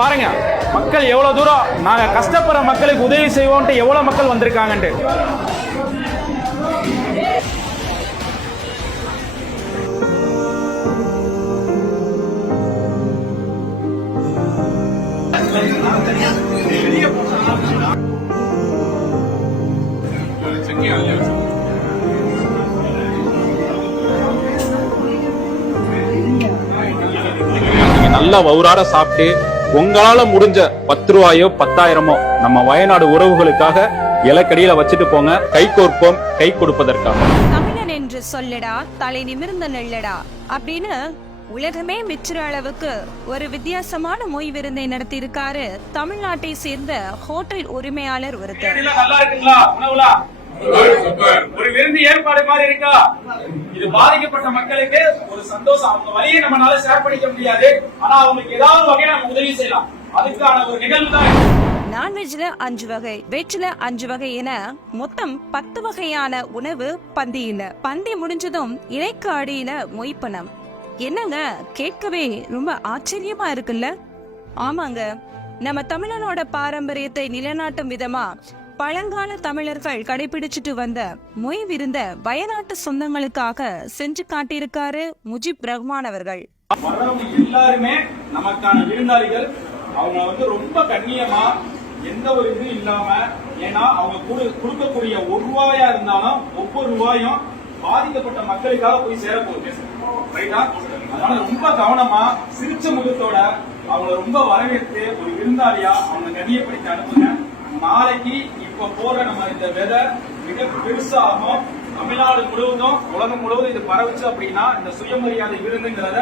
பாருங்க மக்கள் எவ்வளவு தூரம் நாங்க கஷ்டப்படுற மக்களுக்கு உதவி செய்வோம்ட்டு எவ்வளவு மக்கள் வந்திருக்காங்கன்ட்டு. நல்லா வவுறார சாப்பிட்டு உங்களால முடிஞ்ச 10 ரூபாயோ 10,000மோ நம்ம வயநாடு உறவுகளுக்காக இலக்கடியில வச்சுட்டு போங்க. கை கோர்ப்போம், கை கொடுப்பதற்காக. தமிழன் என்று சொல்லடா, தலை நிமிர்ந்த நெல்லடா அப்படின்னு உலகமே மிச்சுற அளவுக்கு ஒரு வித்தியாசமான மொய் விருந்தை நடத்தி இருக்காரு தமிழ்நாட்டை சேர்ந்த ஹோட்டல் உரிமையாளர் ஒருத்தர். நல்லா இருக்குங்களா உணவுலா? ஒரு விருந்து ஏற்பாடு மாதிரி இருக்கா? இது பாதிக்கப்பட்ட மக்களுக்கு ஒரு சந்தோஷம். அவங்க வழியை நம்மளால ஷேர் பண்ணிக்க முடியாது, ஆனா அவங்களுக்கு ஏதாவது வகையில நம்ம உதவி செய்யலாம். அதுக்கான ஒரு நிகழ்வு தான். நான்வெஜ்ல 5 வகை, வெஜ்ல 5 வகை என மொத்தம் 10 வகையான உணவு பந்தியில. பந்தி முடிஞ்சதும் இலைக்கு அடியில மொய்ப்பனம். என்னங்க, கேட்கவே ரொம்ப ஆச்சரியமா இருக்குல்ல? ஆமாங்க, நம்ம தமிழனோட பாரம்பரியத்தை நிலைநாட்டும் விதமா பழங்கால தமிழர்கள் கடைபிடிச்சிட்டு வந்த மொய் விருந்த வயநாட்டு சொந்தங்களுக்காக செஞ்சு காட்டியிருக்காரு முஜிப் ரஹ்மான் அவர்கள். எல்லாருமே நமக்கான விருந்தாளிகள். அவங்க ரொம்ப கண்ணியமா எந்த ஒரு இது இல்லாம, ஏன்னா அவங்க கொடுக்கக்கூடிய 1 ரூபாயா இருந்தாலும் ஒவ்வொரு ரூபாயும் பாதிக்கப்பட்ட மக்களுக்காக போய் சேரப்போகுது. அதனால ரொம்ப கவனமா சிரிச்ச முகத்தோட அவங்களை ரொம்ப வரவேற்று ஒரு விருந்தாளியா அவங்க கண்ணியப்படுத்தி அனுப்புங்க. நாளைக்கு இப்ப போற நம்ம இந்த விதை மிக பெருசாகும். தமிழ்நாடு முழுவதும் உலகம் முழுவதும் இது பரவுச்சு அப்படின்னா இந்த சுயமரியாதை விருந்துங்கிறத